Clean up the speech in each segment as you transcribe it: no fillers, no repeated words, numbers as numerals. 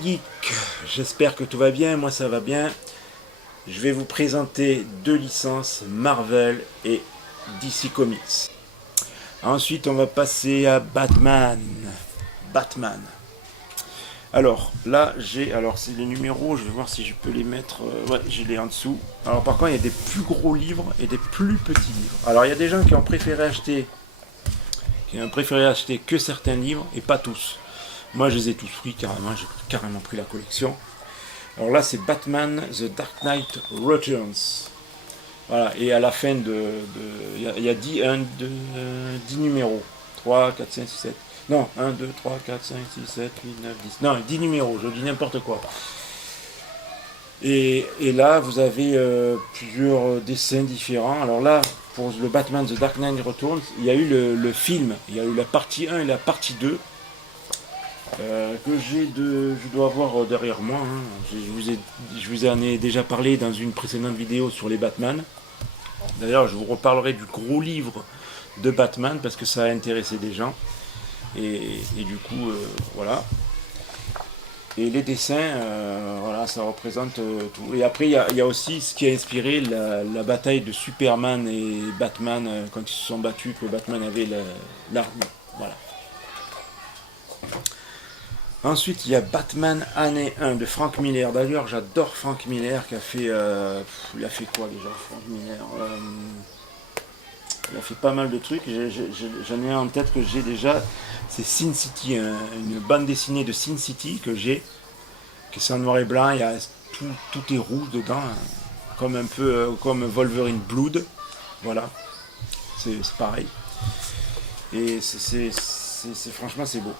les geeks, j'espère que tout va bien, moi ça va bien. Je vais vous présenter deux licences, Marvel et DC Comics. Ensuite on va passer à Batman. Alors là c'est les numéros, je vais voir si je peux les mettre, ouais je les en dessous. Alors par contre il y a des plus gros livres et des plus petits livres. Alors il y a des gens qui ont préféré acheter que certains livres et pas tous. Moi je les ai tous pris carrément, j'ai carrément pris la collection. Alors là c'est Batman The Dark Knight Returns. Voilà, et à la fin il y a 10 numéros. 3, 4, 5, 6, 7. Non, 1, 2, 3, 4, 5, 6, 7, 8, 9, 10. Non, 10 numéros, je dis n'importe quoi. Et là, vous avez plusieurs dessins différents. Alors là, pour le Batman The Dark Knight Returns, il y a eu le film. Il y a eu la partie 1 et la partie 2. Que je dois avoir derrière moi. Hein. Je vous en ai déjà parlé dans une précédente vidéo sur les Batman. D'ailleurs, je vous reparlerai du gros livre de Batman parce que ça a intéressé des gens. Et du coup, voilà. Et les dessins, voilà, ça représente tout. Et après, il y a aussi ce qui a inspiré la bataille de Superman et Batman quand ils se sont battus, que Batman avait l'arme. Voilà. Ensuite, il y a Batman année 1 de Frank Miller. D'ailleurs, j'adore Frank Miller qui a fait... il a fait quoi déjà, Frank Miller il a fait pas mal de trucs. J'en ai un en tête que j'ai déjà. C'est Sin City, une bande dessinée de Sin City que j'ai. Que c'est en noir et blanc. Il y a tout est rouge dedans. Comme un peu comme Wolverine Blood. Voilà. C'est pareil. Et franchement, c'est beau.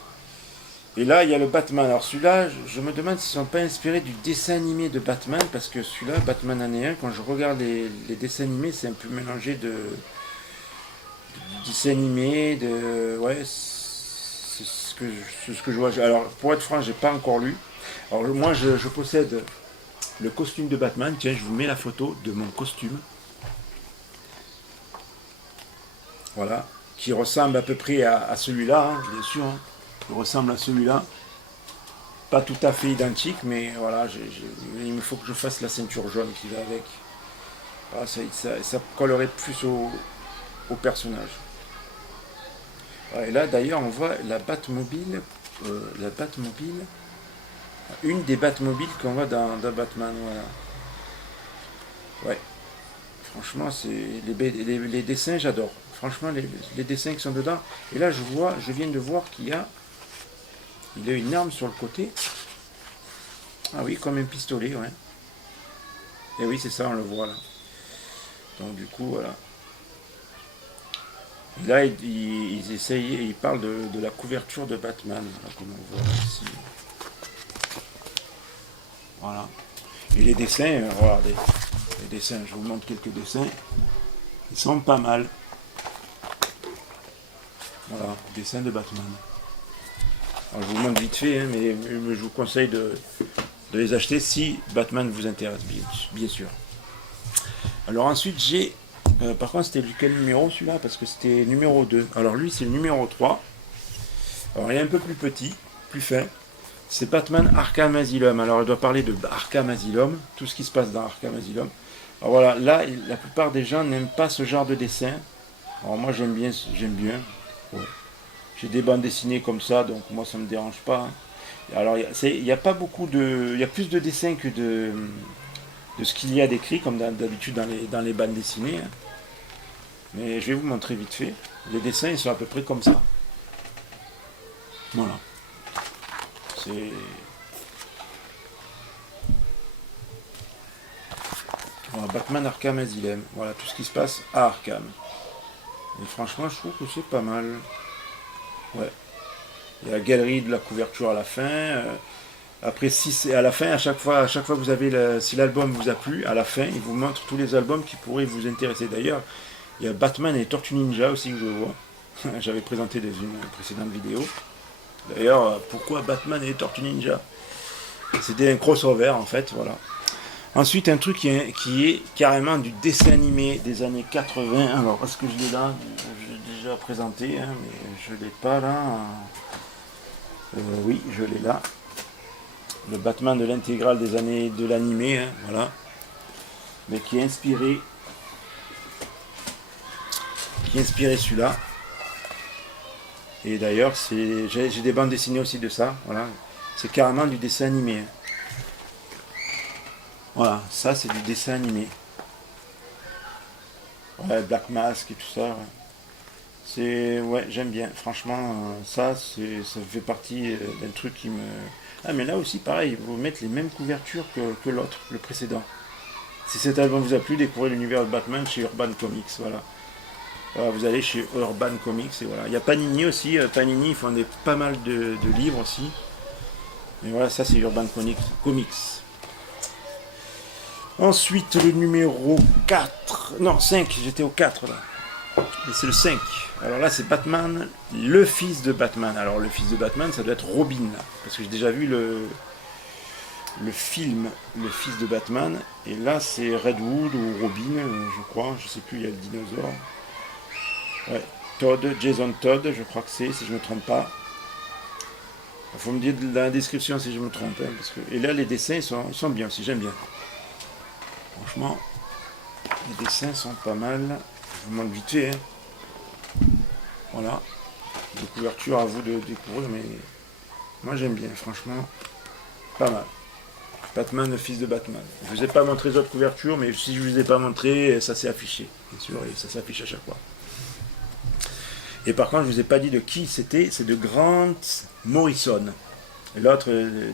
Et là, il y a le Batman. Alors celui-là, je me demande s'ils ne sont pas inspirés du dessin animé de Batman, parce que celui-là, Batman année 1, quand je regarde les dessins animés, c'est un peu mélangé de dessin animé, ouais, c'est ce que je vois. Alors, pour être franc, j'ai pas encore lu. Alors moi, je possède le costume de Batman. Tiens, je vous mets la photo de mon costume. Voilà, qui ressemble à peu près à celui-là, hein, bien sûr. Hein. Il ressemble à celui-là. Pas tout à fait identique, mais voilà, il me faut que je fasse la ceinture jaune qui va avec. Voilà, ça collerait plus au personnage. Voilà, et là, d'ailleurs, on voit la Batmobile, une des Batmobiles qu'on voit dans Batman. Voilà. Ouais. Franchement, c'est les dessins, j'adore. Franchement, les dessins qui sont dedans. Et là, je viens de voir qu'il a une arme sur le côté. Ah oui, comme un pistolet, ouais. Et oui, c'est ça, on le voit là. Donc du coup, voilà. Et là, ils parlent de la couverture de Batman, là, comme on voit ici. Voilà. Et les dessins, regardez. Les dessins, je vous montre quelques dessins. Ils sont pas mal. Voilà, dessins de Batman. Alors, je vous montre vite fait, hein, mais je vous conseille de les acheter si Batman vous intéresse, bien sûr. Alors ensuite, j'ai... par contre, c'était lequel numéro celui-là? Parce que c'était numéro 2. Alors lui, c'est le numéro 3. Alors il est un peu plus petit, plus fin. C'est Batman Arkham Asylum. Alors il doit parler de Arkham Asylum, tout ce qui se passe dans Arkham Asylum. Alors voilà, là, la plupart des gens n'aiment pas ce genre de dessin. Alors moi, j'aime bien. Ouais. J'ai des bandes dessinées comme ça, donc moi, ça ne me dérange pas. Alors, il y a pas beaucoup de... Il y a plus de dessins que de ce qu'il y a d'écrit, comme d'habitude dans les bandes dessinées. Hein. Mais je vais vous montrer vite fait. Les dessins, ils sont à peu près comme ça. Voilà. C'est... Voilà, Batman Arkham Asylum. Voilà, tout ce qui se passe à Arkham. Et franchement, je trouve que c'est pas mal. Ouais. Il y a la galerie de la couverture à la fin. Après, si c'est à la fin, à chaque fois que vous avez si l'album vous a plu, à la fin, il vous montre tous les albums qui pourraient vous intéresser. D'ailleurs, il y a Batman et Tortue Ninja aussi que je vois. J'avais présenté dans une précédente vidéo. D'ailleurs, pourquoi Batman et Tortue Ninja? C'était un crossover en fait, voilà. Ensuite, un truc qui est carrément du dessin animé des années 80. Alors, est-ce que je l'ai là? Je l'ai déjà présenté, hein, mais je ne l'ai pas là. Oui, je l'ai là. le Batman de l'intégrale des années de l'animé, hein, voilà. Mais qui est inspiré celui-là. Et d'ailleurs, j'ai des bandes dessinées aussi de ça, voilà. C'est carrément du dessin animé. Hein. Voilà, ça c'est du dessin animé. Ouais, Black Mask et tout ça. Ouais, j'aime bien. Franchement, ça fait partie d'un truc qui me. Ah, mais là aussi, pareil, vous mettre les mêmes couvertures que l'autre, le précédent. Si cet album vous a plu, découvrez l'univers de Batman chez Urban Comics. Voilà. Voilà, vous allez chez Urban Comics et voilà. Il y a Panini aussi. Panini, ils font pas mal de livres aussi. Et voilà, ça c'est Urban Comics. Ensuite, le numéro 4. Non, 5. J'étais au 4 là. Et c'est le 5. Alors là, c'est Batman, le fils de Batman. Alors, le fils de Batman, ça doit être Robin, là. Parce que j'ai déjà vu le film, le fils de Batman. Et là, c'est Redwood ou Robin, je crois. Je sais plus, il y a le dinosaure. Ouais, Todd, Jason Todd, je crois que c'est, si je ne me trompe pas. Il faut me dire dans la description si je me trompe. Hein, parce que... Et là, les dessins, ils sont bien aussi, j'aime bien. Franchement, les dessins sont pas mal. Je vous montre vite fait. Hein. Voilà. Des couvertures à vous de découvrir, mais moi j'aime bien, franchement. Pas mal. Batman, le fils de Batman. Je ne vous ai pas montré les autres couvertures, mais si je ne vous ai pas montré, ça s'est affiché. Bien sûr, et ça s'affiche à chaque fois. Et par contre, je ne vous ai pas dit de qui c'était. C'est de Grant Morrison. Et l'autre,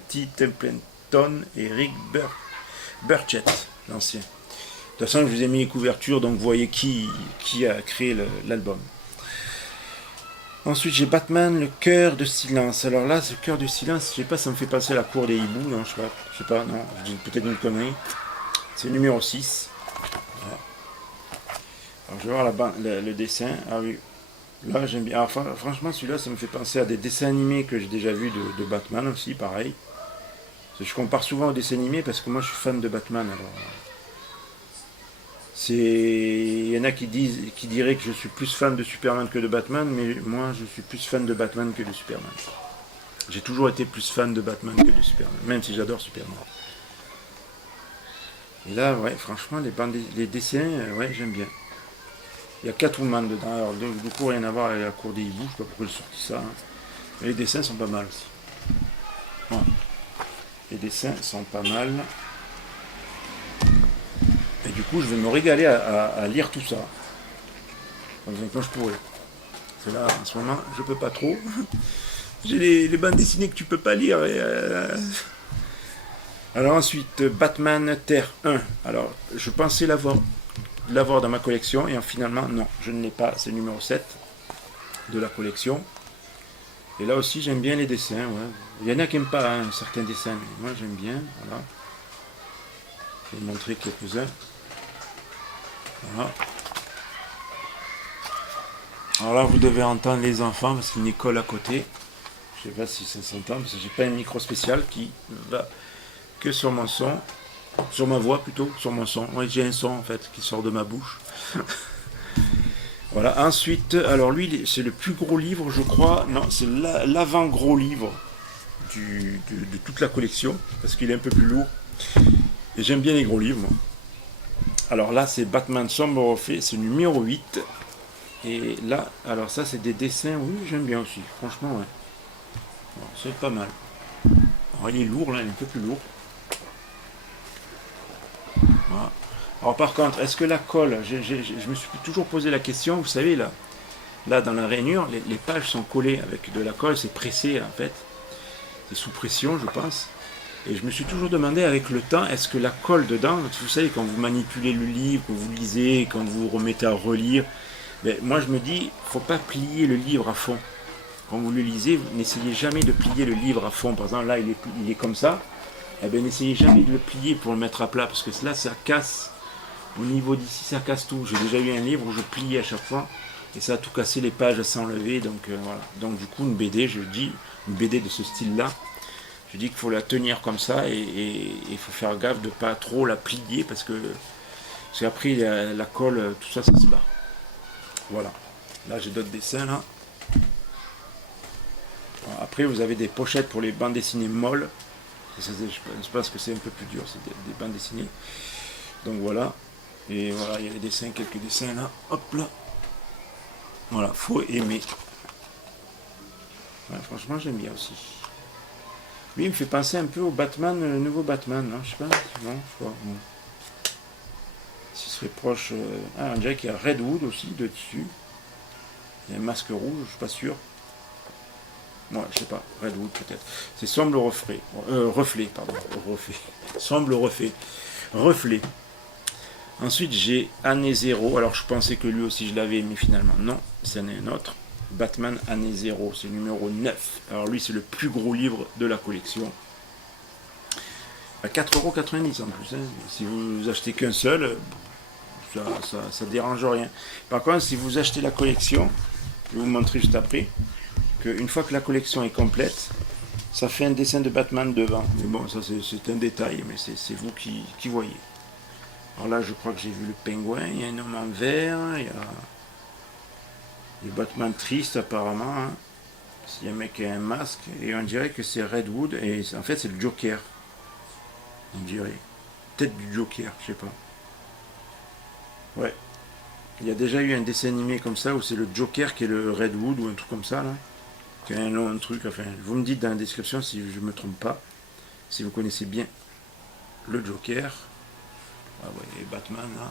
T. Templeton et Rick Burchett, l'ancien. De toute façon, je vous ai mis les couvertures, donc vous voyez qui a créé l'album. Ensuite, j'ai Batman, le cœur de silence. Alors là, ce cœur de silence, je sais pas, ça me fait penser à la cour des hiboux, non, je sais pas, non, je dis peut-être une connerie. C'est le numéro 6. Voilà. Alors, je vais voir le dessin. Ah oui, là, j'aime bien. Alors, franchement, celui-là, ça me fait penser à des dessins animés que j'ai déjà vus de Batman aussi, pareil. Je compare souvent aux dessins animés parce que moi, je suis fan de Batman, alors... Il y en a qui diraient que je suis plus fan de Superman que de Batman, mais moi je suis plus fan de Batman que de Superman. J'ai toujours été plus fan de Batman que de Superman, même si j'adore Superman. Et là, ouais, franchement, les dessins, ouais, j'aime bien. Il y a Catwoman dedans, alors du coup, rien à voir avec la cour des hiboux, je sais pas pourquoi j'ai sorti ça. Hein. Mais les dessins sont pas mal aussi. Ouais. Les dessins sont pas mal. Et du coup, je vais me régaler à lire tout ça. Quand je pourrai. Parce que là, en ce moment, je peux pas trop. J'ai les bandes dessinées que tu peux pas lire. Alors ensuite, Batman Terre 1. Alors, je pensais l'avoir dans ma collection. Et finalement, non, je ne l'ai pas. C'est le numéro 7 de la collection. Et là aussi, j'aime bien les dessins. Ouais. Il y en a qui n'aiment pas hein, certains dessins. Mais moi, j'aime bien. Voilà. Je vais vous montrer quelques-uns. Voilà. Alors là, vous devez entendre les enfants parce qu'il y a une école à côté. Je ne sais pas si ça s'entend parce que j'ai pas un micro spécial qui va que sur mon son, sur ma voix plutôt, sur mon son. Oui, j'ai un son en fait qui sort de ma bouche. Voilà. Ensuite, alors lui, c'est le plus gros livre, je crois. Non, c'est l'avant-gros livre de toute la collection parce qu'il est un peu plus lourd. Et j'aime bien les gros livres, moi. Alors là, c'est Batman Sombre Reflet, c'est numéro 8. Et là, alors ça, c'est des dessins, oui, j'aime bien aussi. Franchement, ouais. Alors, c'est pas mal. Alors, il est lourd, là, il est un peu plus lourd. Voilà. Alors, par contre, est-ce que la colle, je me suis toujours posé la question, vous savez, là dans la rainure, les pages sont collées avec de la colle, c'est pressé, en fait. C'est sous pression, je pense. Et je me suis toujours demandé avec le temps, est-ce que la colle dedans, vous savez, quand vous manipulez le livre, quand vous lisez, quand vous vous remettez à relire, ben, moi je me dis, il ne faut pas plier le livre à fond. Quand vous le lisez, n'essayez jamais de plier le livre à fond. Par exemple, là, il est comme ça. Eh bien, n'essayez jamais de le plier pour le mettre à plat, parce que là, ça casse. Au niveau d'ici, ça casse tout. J'ai déjà eu un livre où je pliais à chaque fois, et ça a tout cassé, les pages s'enlever. Donc voilà. Donc du coup, une BD, je dis, une BD de ce style-là, je dis qu'il faut la tenir comme ça et il faut faire gaffe de ne pas trop la plier parce qu'après la colle, tout ça, ça se barre. Voilà. Là, j'ai d'autres dessins là. Après, vous avez des pochettes pour les bandes dessinées molles. Je pense que c'est un peu plus dur, c'est des bandes dessinées. Donc voilà. Et voilà, il y a les dessins, quelques dessins là. Hop là. Voilà, faut aimer. Ouais, franchement, j'aime bien aussi. Lui, il me fait penser un peu au Batman, le nouveau Batman, non? Je sais pas. Non, je crois. Bon. S'il serait proche. Ah, on dirait qu'il y a Redwood aussi dessus. Il y a un masque rouge, je suis pas sûr. Moi, je sais pas. Redwood peut-être. C'est Sombre Reflet. Reflet, pardon. Reflet. Sombre Reflet. Reflet. Ensuite, j'ai Année Zéro. Alors, je pensais que lui aussi je l'avais, mais finalement, non. C'en est un autre. Batman Année Zéro. C'est le numéro 9. Alors, lui, c'est le plus gros livre de la collection. À 4,90 € en plus. Hein. Si vous achetez qu'un seul, ça dérange rien. Par contre, si vous achetez la collection, je vais vous montrer juste après, qu'une fois que la collection est complète, ça fait un dessin de Batman devant. Mais bon, ça c'est un détail, mais c'est vous qui voyez. Alors là, je crois que j'ai vu le pingouin, il y a un homme en vert, il y a le Batman triste apparemment. Hein. Il y a un mec qui a un masque, et on dirait que c'est Redwood, et en fait c'est le Joker. On dirait. Peut-être du Joker, je sais pas. Ouais. Il y a déjà eu un dessin animé comme ça où c'est le Joker qui est le Redwood ou un truc comme ça là. Qui a un long truc. Enfin, vous me dites dans la description si je me trompe pas. Si vous connaissez bien le Joker. Ah ouais, et Batman là.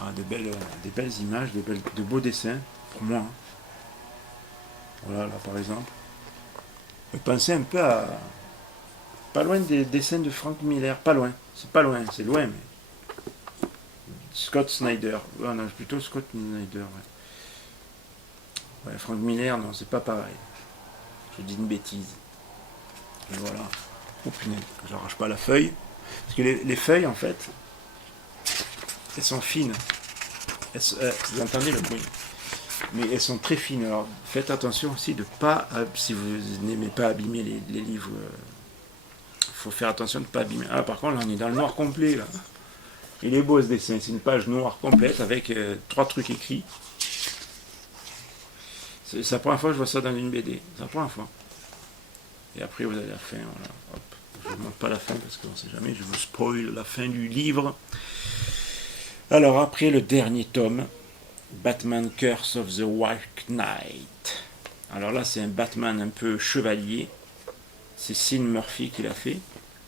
Ah, des belles images, de beaux dessins pour moi. Hein. Voilà là par exemple. Pensez un peu à. Pas loin des dessins de Frank Miller. Pas loin. C'est pas loin, c'est loin mais. Scott Snyder. Ouais, non, plutôt Scott Snyder. Ouais. Ouais, Frank Miller, non, c'est pas pareil. Je dis une bêtise. Et voilà. Oh punaise, j'arrache pas la feuille. Parce que les feuilles, en fait, elles sont fines. Vous entendez le bruit. Mais elles sont très fines. Alors faites attention aussi de pas, si vous n'aimez pas abîmer les livres, il faut faire attention de ne pas abîmer. Ah, par contre, là, on est dans le noir complet, là. Il est beau ce dessin, c'est une page noire complète avec 3 trucs écrits. C'est la première fois que je vois ça dans une BD. C'est la première fois. Et après vous avez la fin. Voilà. Hop. Je ne vous montre pas la fin parce qu'on ne sait jamais, je vous spoil la fin du livre. Alors après le dernier tome, Batman Curse of the White Knight. Alors là c'est un Batman un peu chevalier. C'est Sean Murphy qui l'a fait.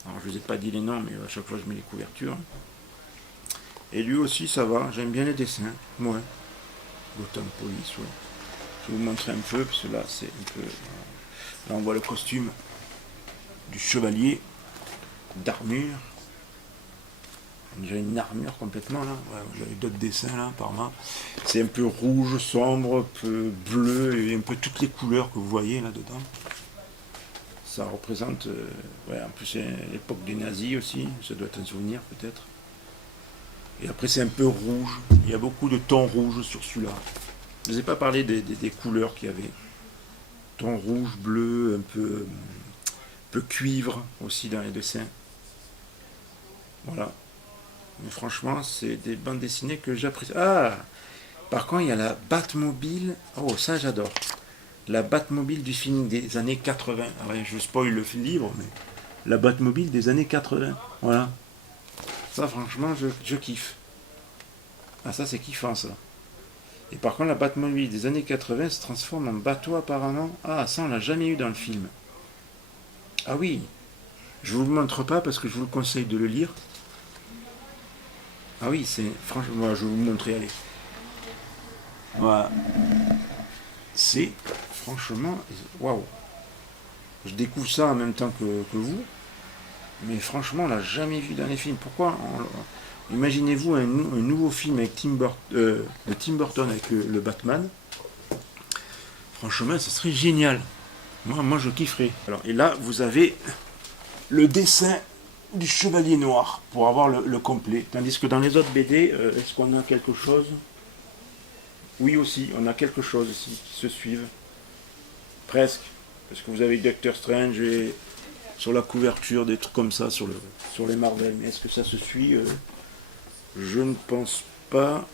Alors je ne vous ai pas dit les noms mais à chaque fois je mets les couvertures. Et lui aussi ça va, j'aime bien les dessins. Ouais. Gotham Police, ouais. Je vais vous montrer un peu, parce que là c'est un peu. Là on voit le costume du chevalier d'armure. On dirait une armure complètement là. Ouais, j'avais d'autres dessins là apparemment. C'est un peu rouge, sombre, un peu bleu et un peu toutes les couleurs que vous voyez là dedans. Ça représente. Ouais, en plus c'est l'époque des nazis aussi, ça doit être un souvenir peut-être. Et après c'est un peu rouge. Il y a beaucoup de tons rouges sur celui-là. Je ne vous ai pas parlé des couleurs qu'il y avait. Ton rouge, bleu, un peu cuivre aussi dans les dessins. Voilà. Mais franchement, c'est des bandes dessinées que j'apprécie. Ah! Par contre, il y a la Batmobile. Oh, ça j'adore. La Batmobile du film des années 80. Ah ouais, je spoil le livre, mais la Batmobile des années 80. Voilà. Ça, franchement, je kiffe. Ah, ça, c'est kiffant, ça. Et par contre, la Batmobile des années 80 se transforme en bateau apparemment. Ah, ça, on l'a jamais eu dans le film. Ah oui. Je vous le montre pas parce que je vous le conseille de le lire. Ah oui, c'est... Franchement, moi, je vais vous montrer, allez. Voilà. C'est... Franchement... Waouh. Je découvre ça en même temps que vous. Mais franchement, on l'a jamais vu dans les films. Pourquoi Imaginez-vous un nouveau film avec de Tim Burton avec le Batman. Franchement, ce serait génial. Moi, je kifferais. Alors, et là, vous avez le dessin du Chevalier Noir pour avoir le complet. Tandis que dans les autres BD, est-ce qu'on a quelque chose? Oui aussi, on a quelque chose ici qui se suivent. Presque. Parce que vous avez Doctor Strange et sur la couverture, des trucs comme ça sur les Marvel. Mais est-ce que ça se suit? Je ne pense pas.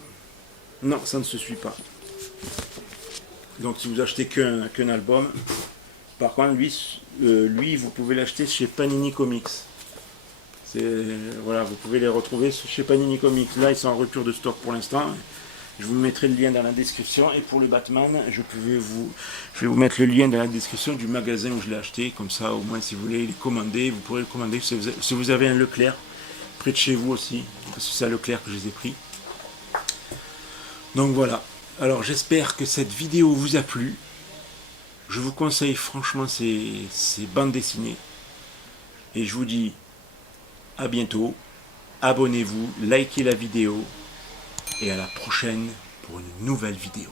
Non, ça ne se suit pas. Donc si vous achetez qu'un album, par contre lui, lui, vous pouvez l'acheter chez Panini Comics. Voilà, vous pouvez les retrouver chez Panini Comics. Là, ils sont en rupture de stock pour l'instant. Je vous mettrai le lien dans la description. Et pour le Batman, je vais vous mettre le lien dans la description du magasin où je l'ai acheté. Comme ça, au moins, si vous voulez les commander, vous pourrez le commander. Si vous avez un Leclerc, près de chez vous aussi, parce que c'est à Leclerc que je les ai pris. Donc voilà. Alors, j'espère que cette vidéo vous a plu. Je vous conseille franchement ces bandes dessinées. Et je vous dis à bientôt. Abonnez-vous, likez la vidéo. Et à la prochaine pour une nouvelle vidéo.